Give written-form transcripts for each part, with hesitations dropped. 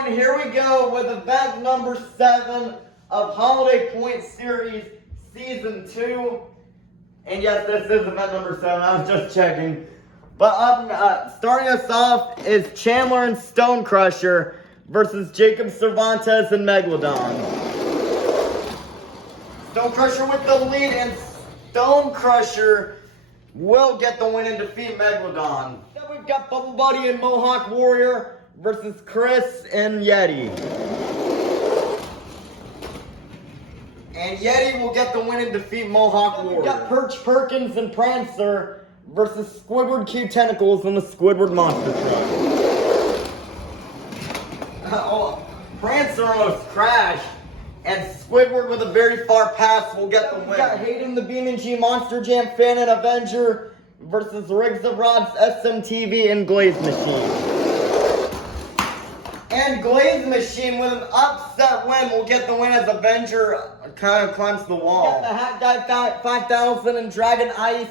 everyone, here we go with event number 7 of Holiday Point Series Season 2. And yes, this is event number 7, I was just checking. But starting us off is Chandler and Stone Crusher versus Jacob Cervantes and Megalodon. Stone Crusher with the lead, and Stone Crusher will get the win and defeat Megalodon. Then we've got Bubble Buddy and Mohawk Warrior versus Chris and Yeti. And Yeti will get the win and defeat Mohawk Warrior. We've got Perch Perkins and Prancer versus Squidward Q Tentacles and the Squidward Monster Truck. Prancer almost crashed, and Squidward with a very far pass will get the win. We've got Hayden the BeamNG Monster Jam Fan and Avenger versus Riggs of Rods, SMTV, and Glaze Machine. And Glaze Machine with an upset win will get the win as Avenger kind of climbs the wall. Got the Hat Guy 5000 and Dragon Ice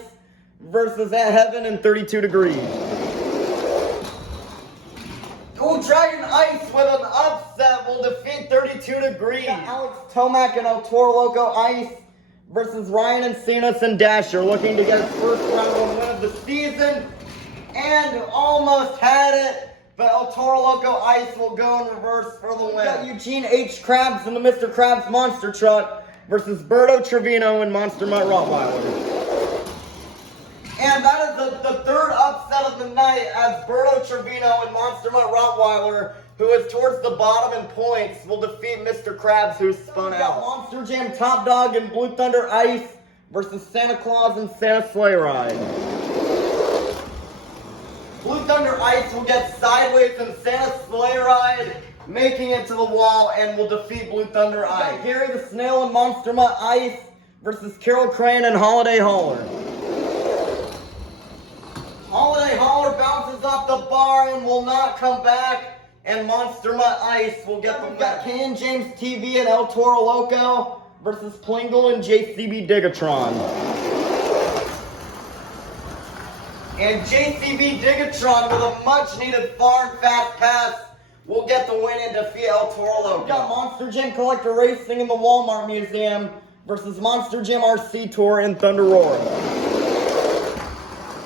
versus At Heaven and 32 Degrees. Cool Dragon Ice with an upset will defeat 32 Degrees. Alex Tomac and El Toro Loco Ice versus Ryan and Cenas and Dasher, looking to get his first round one win of the season. And almost had it. But El Toro Loco Ice will go in reverse for the win. We got Eugene H. Krabs and the Mr. Krabs Monster Truck versus Berto Trevino and Monster Mutt Rottweiler. And that is the third upset of the night, as Berto Trevino and Monster Mutt Rottweiler, who is towards the bottom in points, will defeat Mr. Krabs, who's spun out. Monster Jam Top Dog and Blue Thunder Ice versus Santa Claus and Santa Sleigh Ride. Blue Thunder Ice will get sideways in Santa Sleigh Ride, making it to the wall, and will defeat Blue Thunder Ice. Gary the Snail and Monster Mutt Ice versus Carol Crane and Holiday Hauler. Holiday Hauler bounces off the bar and will not come back, and Monster Mutt Ice will get the win. We've got Ken James TV and El Toro Loco versus Plingle and JCB Digatron. And JCB Digatron with a much-needed far and fast pass will get the win and defeat El Toro Loco. We've got Monster Jam Collector Racing in the Walmart Museum versus Monster Jam RC Tour in Thunder Roar.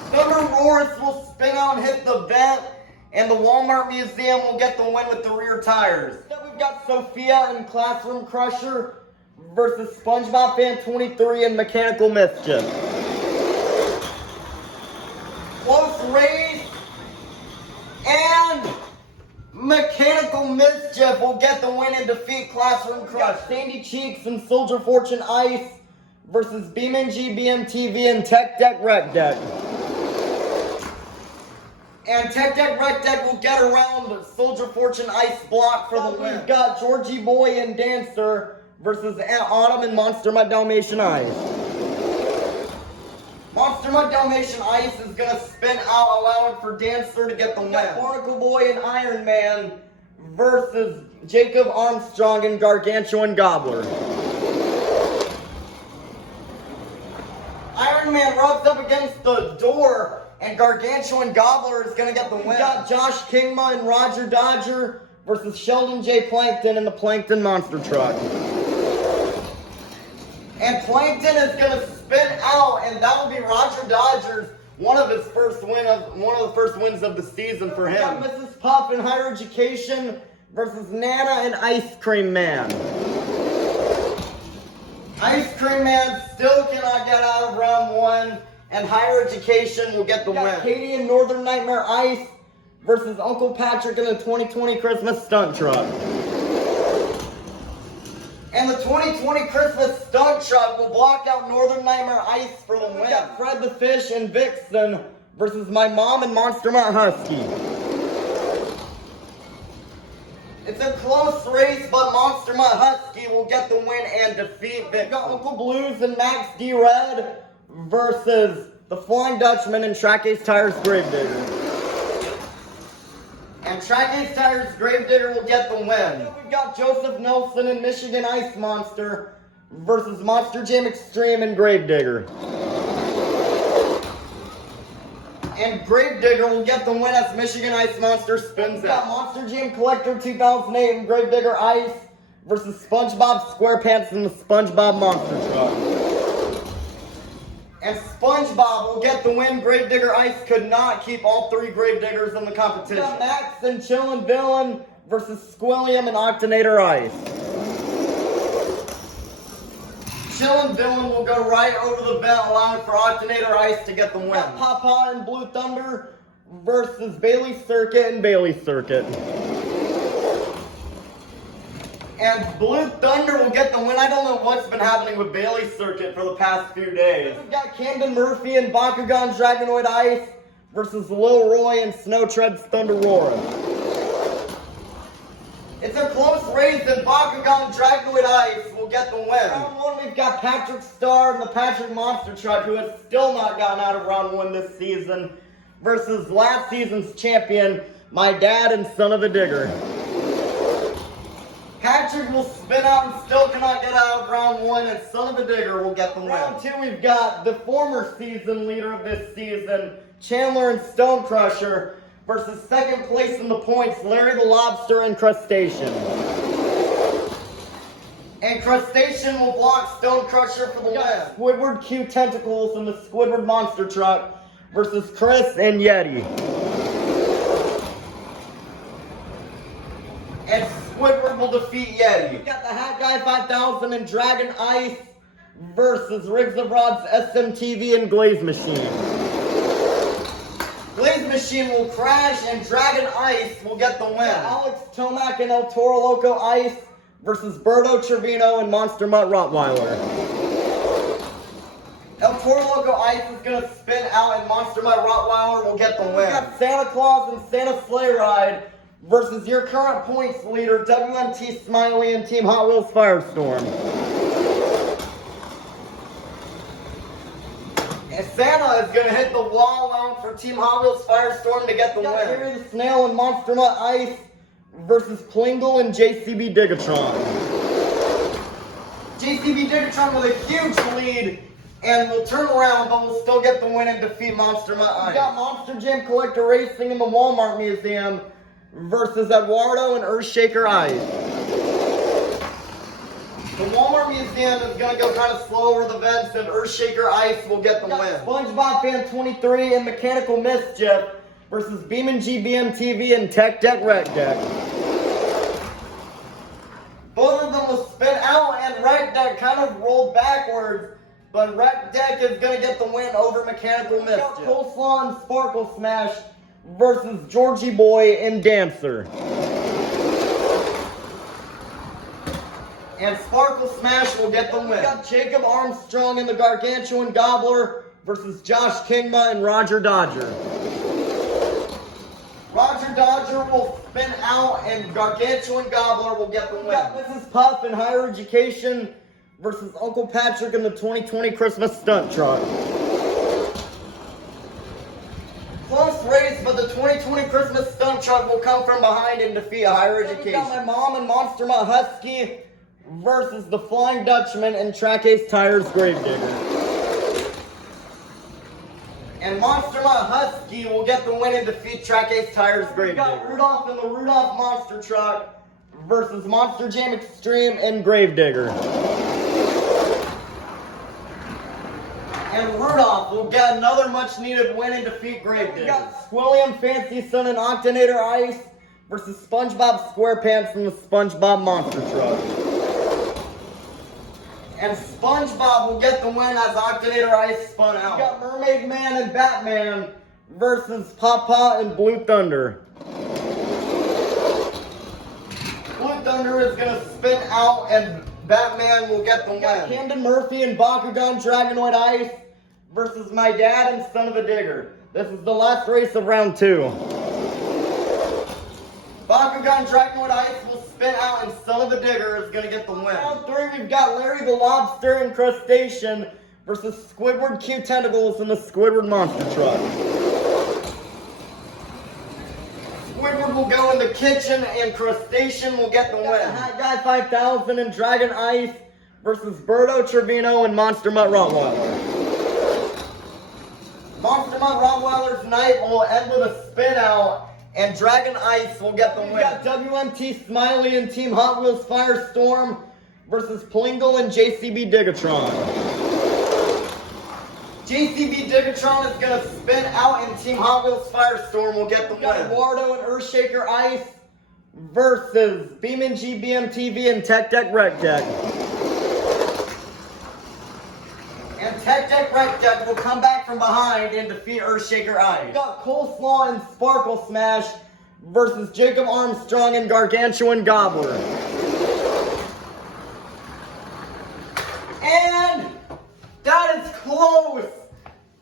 Thunder Roars will spin out and hit the vent, and the Walmart Museum will get the win with the rear tires. Then we've got Sophia and Classroom Crusher versus SpongeBob Fan 23 and Mechanical Mischief. Close race, and Mechanical Mischief will get the win and defeat Classroom Crush. Sandy Cheeks and Soldier Fortune Ice versus BeamNG, BMTV, and Tech Deck Rec Deck. And Tech Deck Rec Deck will get around Soldier Fortune Ice block for the win. We've got Georgie Boy and Dancer versus Autumn and Monster Mutt Dalmatian Ice. Monster Mutt Dalmatian Ice is going to spin out, allowing for Dancer to get the win. Barnacle Boy and Iron Man versus Jacob Armstrong and Gargantuan Gobbler. Iron Man rubs up against the door, and Gargantuan Gobbler is going to get the win. We got Josh Kingma and Roger Dodger versus Sheldon J. Plankton and the Plankton Monster Truck. And Plankton is going to spin out, and that will be Roger Dodgers, one of the first wins of the season for him. We got Mrs. Puff and Higher Education versus Nana and Ice Cream Man. Ice Cream Man still cannot get out of round 1, and Higher Education will get the win. Katie and Northern Nightmare Ice versus Uncle Patrick in the 2020 Christmas Stunt Truck. And the 2020 Christmas Stunt Truck will block out Northern Nightmare Ice for the win. We got Fred the Fish and Vixen versus My Mom and Monster Mutt Husky. It's a close race, but Monster Mutt Husky will get the win and defeat Vixen. We got Uncle Blues and Max D. Red versus the Flying Dutchman and Track Ace Tires Gravedigger. And Track Ace Tires Gravedigger will get the win. Then we've got Joseph Nelson and Michigan Ice Monster versus Monster Jam Extreme and Gravedigger. And Gravedigger will get the win as Michigan Ice Monster spins out. Monster Jam Collector 2008 and Gravedigger Ice versus SpongeBob SquarePants and the SpongeBob Monster Truck. And SpongeBob will get the win. Gravedigger Ice could not keep all three Gravediggers in the competition. Max and Chillin' Villain versus Squilliam and Octonator Ice. Chillin' Villain will go right over the vent, allowing for Octonator Ice to get the win. Papa and Blue Thunder versus Bailey Circuit and Bailey Circuit. And Blue Thunder will get the win. I don't know what's been happening with Bailey Circuit for the past few days. We've got Camden Murphy and Bakugan Dragonoid Ice versus Lil Roy and Snow Treads Thunder Roar. It's a close race, and Bakugan Dragonoid Ice will get the win. Round one, we've got Patrick Starr and the Patrick Monster Truck, who has still not gotten out of round one this season, versus last season's champion, my dad and Son of a Digger. Patrick will spin out and still cannot get out of round one, and Son of a Digger will get the win. Round two, we've got the former season leader of this season, Chandler and Stone Crusher, versus second place in the points, Larry the Lobster and Crustacean. And Crustacean will block Stone Crusher for the win. Squidward Q Tentacles and the Squidward Monster Truck versus Chris and Yeti. And Squidward will defeat Yeti. We got the Hat Guy 5000 and Dragon Ice versus Riggs of Rod's SMTV and Glaze Machine. Glaze Machine will crash and Dragon Ice will get the win. Alex Tomac and El Toro Loco Ice versus Berto Trevino and Monster Mutt Rottweiler. El Toro Loco Ice is going to spin out and Monster Mutt Rottweiler will get the win. We got Santa Claus and Santa Sleigh Ride versus your current points leader, WMT Smiley and Team Hot Wheels Firestorm. And Santa is going to hit the wall out for Team Hot Wheels Firestorm to get the win. Harry the Snail and Monster Mutt Ice versus Plingle and JCB Digatron. JCB Digatron with a huge lead and will turn around, but will still get the win and defeat Monster Mutt Ice. We got Monster Jam Collector Racing in the Walmart Museum versus Eduardo and Earthshaker Ice. The Walmart Museum is going to go kind of slow over the vents, and Earthshaker Ice will get the win. SpongeBob Fan 23 and Mechanical Mischief versus BeamNG BMTV and Tech Deck Rec Deck. Both of them will spin out, and Rec Deck kind of rolled backwards, but Rec Deck is going to get the win over Mechanical Mischief. Coleslaw and Sparkle Smash versus Georgie Boy and Dancer. And Sparkle Smash will get the win. We got Jacob Armstrong and the Gargantuan Gobbler versus Josh Kingma and Roger Dodger. Roger Dodger will spin out and Gargantuan Gobbler will get the win. We got Mrs. Puff and Higher Education versus Uncle Patrick and the 2020 Christmas Stunt Truck. Close race, but the 2020 Christmas Stunt Truck will come from behind and defeat Higher Education. We got my mom and Monster Mutt Husky versus the Flying Dutchman and Track Ace Tires Gravedigger. And Monster Mutt Husky will get the win and defeat Track Ace Tires Gravedigger. We got Rudolph and the Rudolph Monster Truck versus Monster Jam Extreme and Gravedigger. And Rudolph will get another much needed win and defeat Gravedigger. We got Squilliam, Fancy Sun, and Octonator Ice versus SpongeBob SquarePants and the SpongeBob Monster Truck. And SpongeBob will get the win as Octonator Ice spun out. We got Mermaid Man and Batman versus Papa and Blue Thunder. Blue Thunder is going to spin out and Batman will get the win. We got Camden Murphy and Bakugan Dragonoid Ice versus my dad and Son of a Digger. This is the last race of round two. Bakugan Dragonoid Ice will spin out and Son of a Digger is going to get the win. Round three, we've got Larry the Lobster and Crustacean versus Squidward Q Tentacles and the Squidward Monster Truck. Squidward will go in the kitchen and Crustacean will get the win. Hat Guy 5000 and Dragon Ice versus Berto Trevino and Monster Mutt Rottweiler. Monster Mutt Rottweiler's Night will end with a spin out, and Dragon Ice will get the win. We got WMT Smiley and Team Hot Wheels Firestorm versus Plingle and JCB Digatron. JCB Digatron is going to spin out, and Team Hot Wheels Firestorm will get the win. Eduardo and Earthshaker Ice versus BeamNG BMTV and Tech Deck Rec Deck. And Tech Deck Rec Deck will come back from behind and defeat Earthshaker Ice. We got Coleslaw and Sparkle Smash versus Jacob Armstrong and Gargantuan Gobbler. And that is close.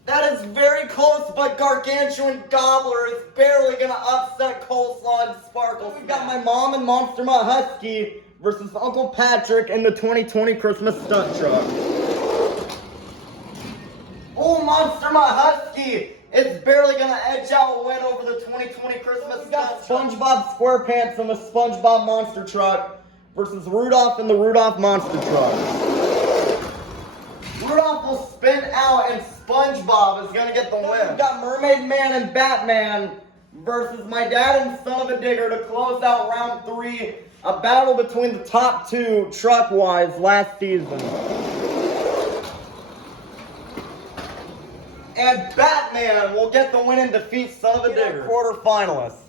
That is very close, but Gargantuan Gobbler is barely going to upset Coleslaw and Sparkle. We've got my mom and Monster Mutt Husky versus Uncle Patrick in the 2020 Christmas Stunt Truck. Oh, Monster Mutt Husky is barely going to edge out a win over the 2020 Christmas Stunt Truck. SpongeBob SquarePants in the SpongeBob Monster Truck versus Rudolph in the Rudolph Monster Truck. Rudolph will spin out and SpongeBob is going to get the win. We've got Mermaid Man and Batman versus my dad and Son of a Digger to close out round 3. A battle between the top 2 truck-wise last season. And Batman will get the win and defeat Son of a Digger. Quarterfinalists.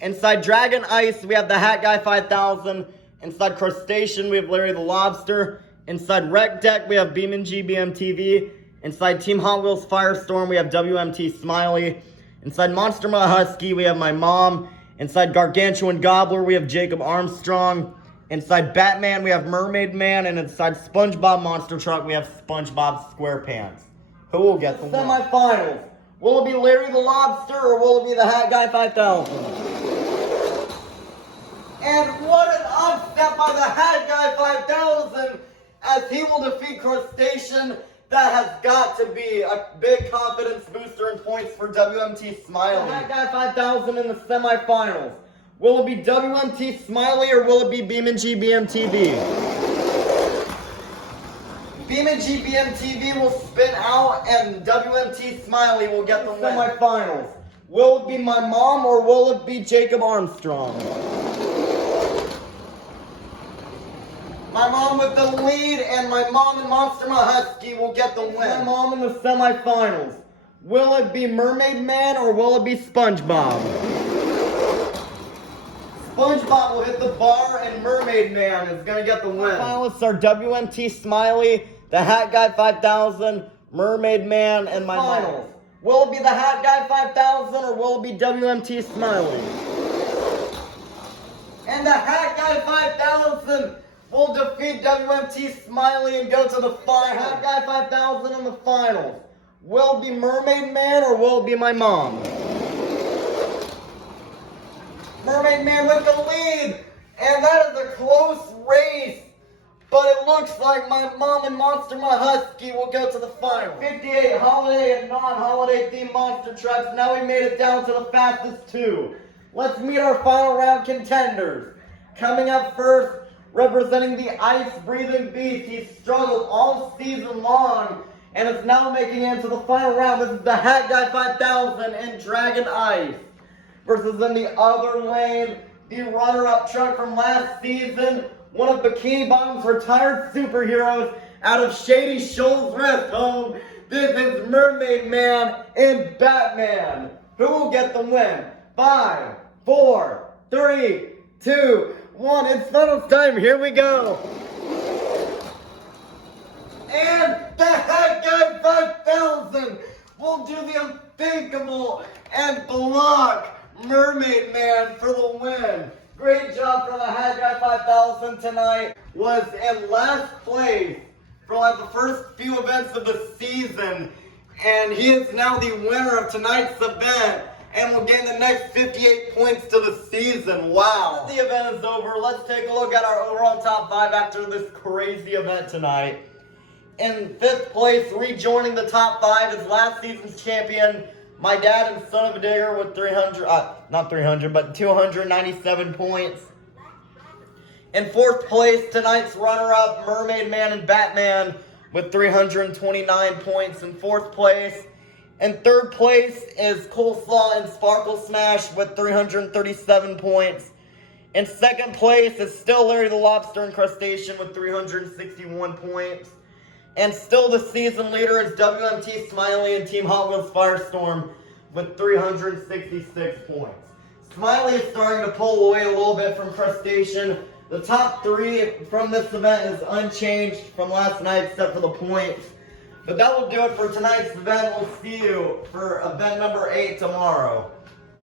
Inside Dragon Ice, we have the Hat Guy 5000. Inside Crustacean, we have Larry the Lobster. Inside Rec Deck, we have BeamNG BMTV. Inside Team Hot Wheels Firestorm, we have WMT Smiley. Inside Monster Mutt Husky, we have my mom. Inside Gargantuan Gobbler, we have Jacob Armstrong. Inside Batman, we have Mermaid Man. And inside SpongeBob Monster Truck, we have SpongeBob SquarePants. Who will get the win? Semifinals. Will it be Larry the Lobster or will it be the Hat Guy 5000? And what an upset by the Hat Guy 5000 as he will defeat Crustacean. That has got to be a big confidence booster in points for WMT Smiley. The Hat Guy 5000 in the semifinals. Will it be WMT Smiley or will it be BeamNG BMTV? BeamNG BMTV will spin out and WMT Smiley will get the win. Semifinals. Will it be my mom or will it be Jacob Armstrong? My mom with the lead and my mom and Monster Mutt Husky will get the win. My mom in the semifinals. Will it be Mermaid Man or will it be SpongeBob? SpongeBob will hit the bar and Mermaid Man is going to get the win. Finalists are WMT Smiley, the Hat Guy 5000, Mermaid Man, and my finals. Will it be the Hat Guy 5000 or will it be WMT Smiley? And the Hat Guy 5000 will defeat WMT Smiley and go to the final. Hat Guy 5000 in the finals. Will it be Mermaid Man or will it be my mom? Mermaid Man with the lead. And that is a close race. But it looks like my mom and Monster Mutt Husky will go to the final. 58 holiday and non-holiday themed monster trucks. Now we made it down to the fastest 2. Let's meet our final round contenders. Coming up first, representing the ice-breathing beast. He's struggled all season long and is now making it into the final round. This is the Hat Guy 5000 and Dragon Ice. Versus in the other lane, the runner-up truck from last season, one of Bikini Bottom's retired superheroes out of Shady Shoals Rest Home. This is Mermaid Man and Batman. Who will get the win? 5, 4, 3, 2, 1. It's finals time. Here we go. And the Hat Guy 5000 will do the unthinkable and block Mermaid Man for the win. Great job for the Hat Guy 5000 tonight. Was in last place for like the first few events of the season. And he is now the winner of tonight's event and will gain the next 58 points to the season. Wow. The event is over. Let's take a look at our overall top 5 after this crazy event tonight. In 5th place, rejoining the top 5 is last season's champion, my dad and Son of a Digger with 297 points. In 4th place, tonight's runner-up, Mermaid Man and Batman with 329 points in 4th place. In third place is Coleslaw and Sparkle Smash with 337 points. In second place is still Larry the Lobster and Crustacean with 361 points. And still the season leader is WMT Smiley and Team Hot Wheels Firestorm with 366 points. Smiley is starting to pull away a little bit from Crustacean. The top three from this event is unchanged from last night except for the points. But that will do it for tonight's event. We'll see you for event number 8 tomorrow.